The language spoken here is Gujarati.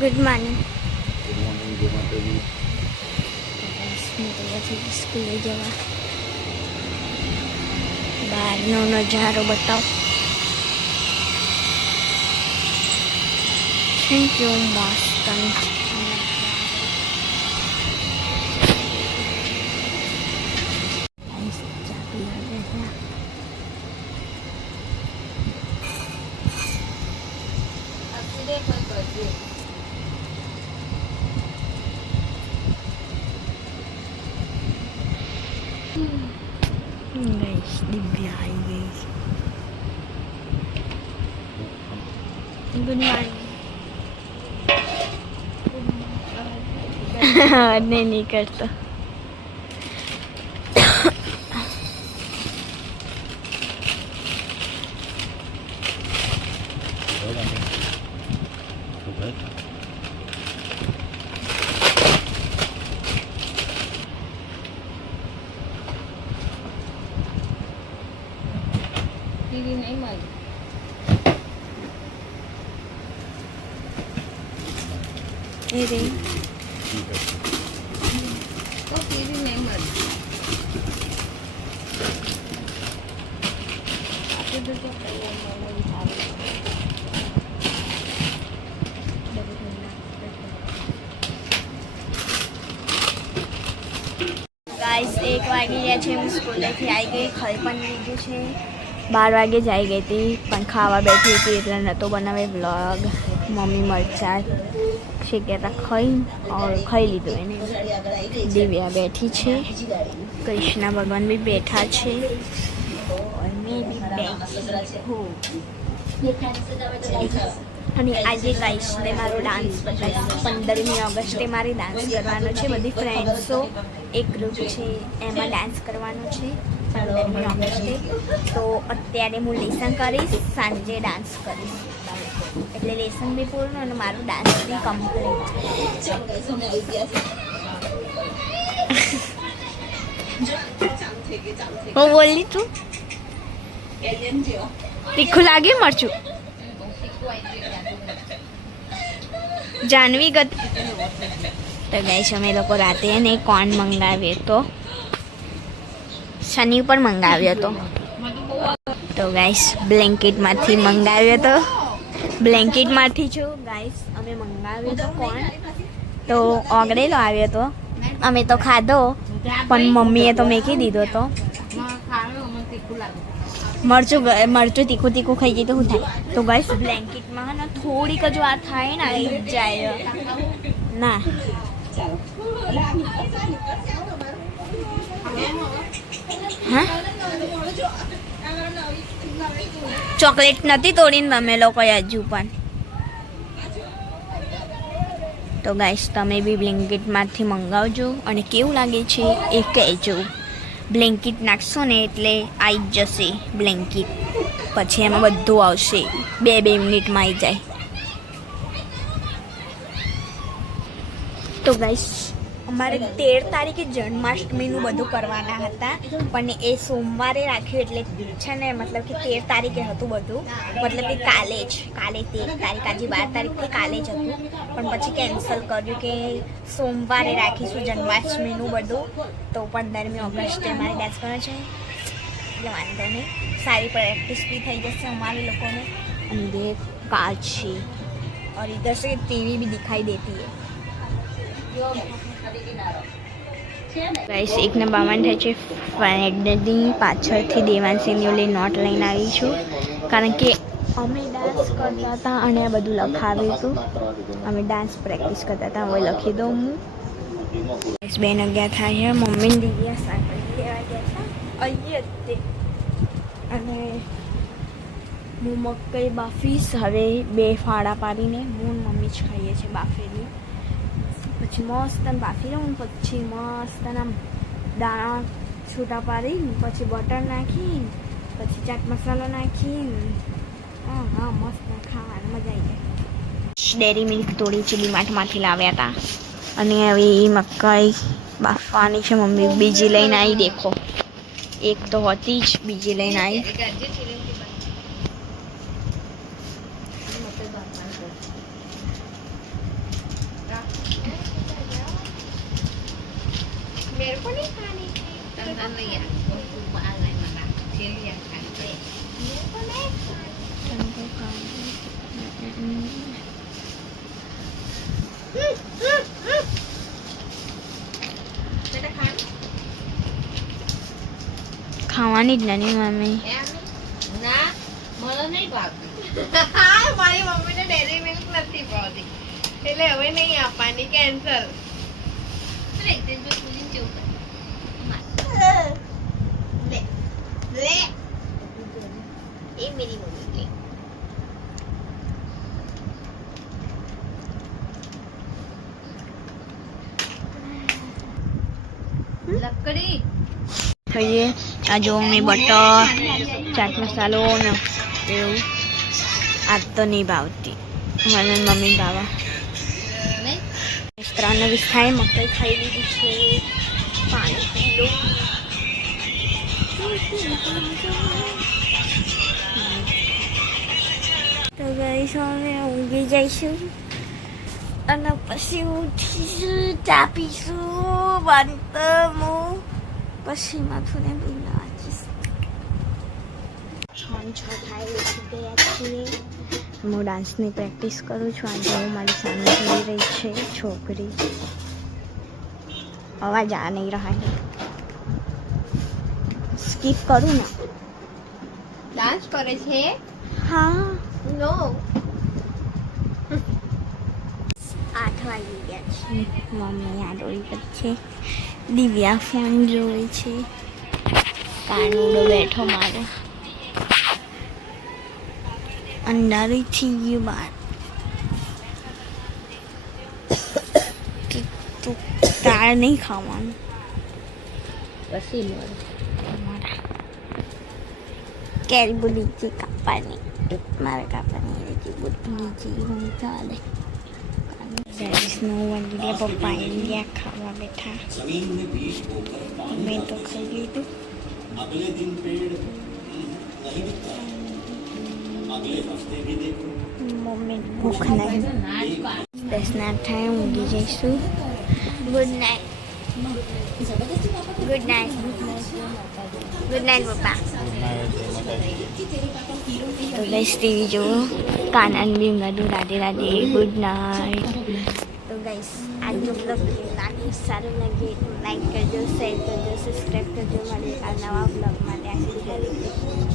Good morning. Good morning. જય માતાજી. સ્કૂલે જવા બહારનો નજારો બતાવો. Thank you. મસ્ત દિવ્યા આવી ગઈ. Good morning. નહીં કરતો. ટીવી નહીં મળી એ રે તો ટીવી નહીં મળી આપણે તો ગાઈસ 1 વાગી ગયા છે. હું સ્કૂલેથી આવી ગઈ. ખાઈ પણ લીધું છે. 12 વાગે જ આવી ગઈ હતી પણ ખાવા બેઠી હતી એટલે નહોતો બનાવે વ્લોગ. મમ્મી મરચાં શેક્યા હતા ખાઈ લીધું એને. દિવ્યા બેઠી છે. કૃષ્ણ ભગવાન બી બેઠા છે. અને આજે ગાઈસને મારો ડાન્સ બતાવીશ. 15મી ઓગસ્ટે મારે ડાન્સ કરવાનો છે. બધી ફ્રેન્ડ્સો એક ગ્રુપ છે એમાં ડાન્સ કરવાનો છે 15મી ઓગસ્ટે. તો અત્યારે હું લેસન કરીશ, સાંજે ડાન્સ કરીશ. એટલે લેસન બી પૂરું અને મારું ડાન્સ બી કમ્પ્લીટ. હું બોલી તું તીખું લાગે મરચું. જાનવી ગત તો ગાઈસ અમે લોકો રાતે ને કોર્ન મંગાવ્યો તો શનિ પર મંગાવ્યો હતો. તો ગાઈસ બ્લેન્કેટમાંથી મંગાવ્યો હતો. બ્લેન્કેટમાંથી છું ગાઈસ અમે મંગાવ્યો હતો કોર્ન. તો ઓગળેલો આવ્યો હતો. અમે તો ખાધો પણ મમ્મીએ તો મેકી દીધો હતો. મરચું તીખું તીખું ખાઈ જઈએ તો શું થાય. તો ગાઈસ બ્લેન્કેટમાં ને થોડીક જ વાર થાય ને આવી જાય ના. હા ચોકલેટ નથી તોડીને તમે લોકો હજુ પણ. તો ગાઈસ તમે બી બ્લેન્કેટમાંથી મંગાવજો અને કેવું લાગે છે એ કહેજો. બ્લેન્કેટ નાખશો ને એટલે આવી જ જશે બ્લેન્કેટ. પછી એમાં બધું આવશે. 2 મિનિટમાં આવી જાય. તો ગાઈસ અમારે 13 તારીખે જન્માષ્ટમીનું બધું કરવાના હતા પણ એ સોમવારે રાખ્યું એટલે છે ને મતલબ કે 13 તારીખે હતું બધું. મતલબ કે કાલે 13 તારીખ આજે 12 તારીખથી કાલે જ હતું પણ પછી કેન્સલ કર્યું કે સોમવારે રાખીશું જન્માષ્ટમીનું બધું. તો 15મી ઓગસ્ટે અમારે ડાન્સ કરવાનો છે એટલે વાંધો નહીં. સારી પ્રેક્ટિસ બી થઈ જશે અમારે લોકોને. અને દેખ કાચ છે और इधर से टीवी भी दिखाई देती है. ગાઈસ 1:52 થાય છે. ફ્રેન્ડની પાછળથી દેવાંશીની ઓલી નોટ લઈને આવી છું કારણ કે અમે ડાન્સ કરતા હતા અને આ બધું લખાવ્યું હતું. અમે ડાન્સ પ્રેક્ટિસ કરતા હતા. હવે લખી દઉં હું. 2:11 થાય છે. મમ્મી દિવ્યા શાકભાજી લેવા ગયા હતા અહીંયા તે. અને હું મકાઈ બાફીશ હવે 2 ફાળા પાડીને. હું મમ્મી જ ખાઈએ છીએ બાફેલી. પછી મસ્ત બાફી લઉં પછી મસ્ત દાણા છૂટા પાડીને પછી બટર નાખીને પછી ચાટ મસાલો નાખીને હા મસ્ત ખાવાની મજા આવી જાય. ડેરી મિલ્ક તોડી ડીમાર્ટમાંથી લાવ્યા હતા અને હવે એ મકાઈ બાફવાની છે. મમ્મી બીજી લઈને આવી. દેખો એક તો હતી જ બીજી લઈને આવી. मेरे को नहीं खानी तंदा नहीं है वो खूब आ गई मना खेलिया खाते मेरे को नहीं बेटा खानी ખાવાની જ નહીં મમ્મી. ના મને નહીં ભાવતી મારી મમ્મીને ડેરી મિલ્ક નથી ભાવતી એટલે હવે નહીં આપવાની કેન્સલ અરે તે જો પૂરી ચૂપ લે લે એ મેરી મમ્મી લે લકડી ખાઈએ. આ જો મમ્મી બટર ચાટ મસાલો ને એવું. આજ તો નહીં ભાવતી મને મમ્મી ભાવે. નહીં 3:20 થાય. મકાઈ ખાઈ લીધી છે. પાણી પી લો. તો ગાઈસ અમે ઊંઘી જઈશું અને પછી ઉઠીશું, ચા પીશું, બાંધવું, પછી માથું ને બિના વાંચીશ. 6 થાય ઉઠી ગયા છીએ. હું ડાન્સની પ્રેક્ટિસ કરું છું. આજે હું મારી સામે જોઈ રહી છે છોકરી. અવાજ આ નહીં રહા है. સ્કીપ કરું ને. ડાન્સ કરે છે હા નો 8 વાગી ગયા છે. મમ્મી આ ડોળી પર છે. દિવ્યા ફોન જોવે છે. કાનુડો બેઠો મારે. અંધારું થઈ ગયું બહાર. તું તારે નહીં ખાવાનું. પછી મળે તમારા કેરી બુદ્ધી કાપવાની. મારે કાપવાની હતી બુદ્ધી હું ચાલે. 9 વાગી ગયા. પપ્પા ગયા ખાવા બેઠા. મેં તો ખાઈ લીધું. મમ્મી ભૂખ નહીં. 10 થાય ઊંઘી જઈશું. Good night. Good night. Good night પપ્પા. તો ગાઈસ ટીવી જુઓ. કાનન બી ઊંઘાડું. રાધે રાધે. Good night. તો ગાઈસ આજનો બ્લોગ લાગ્યું સારું લાગે તો લાઈક કરજો, શેર કરજો, સબસ્ક્રાઈબ કરજો. મળીએ આ નવા બ્લોગમાં. ત્યાં સુધી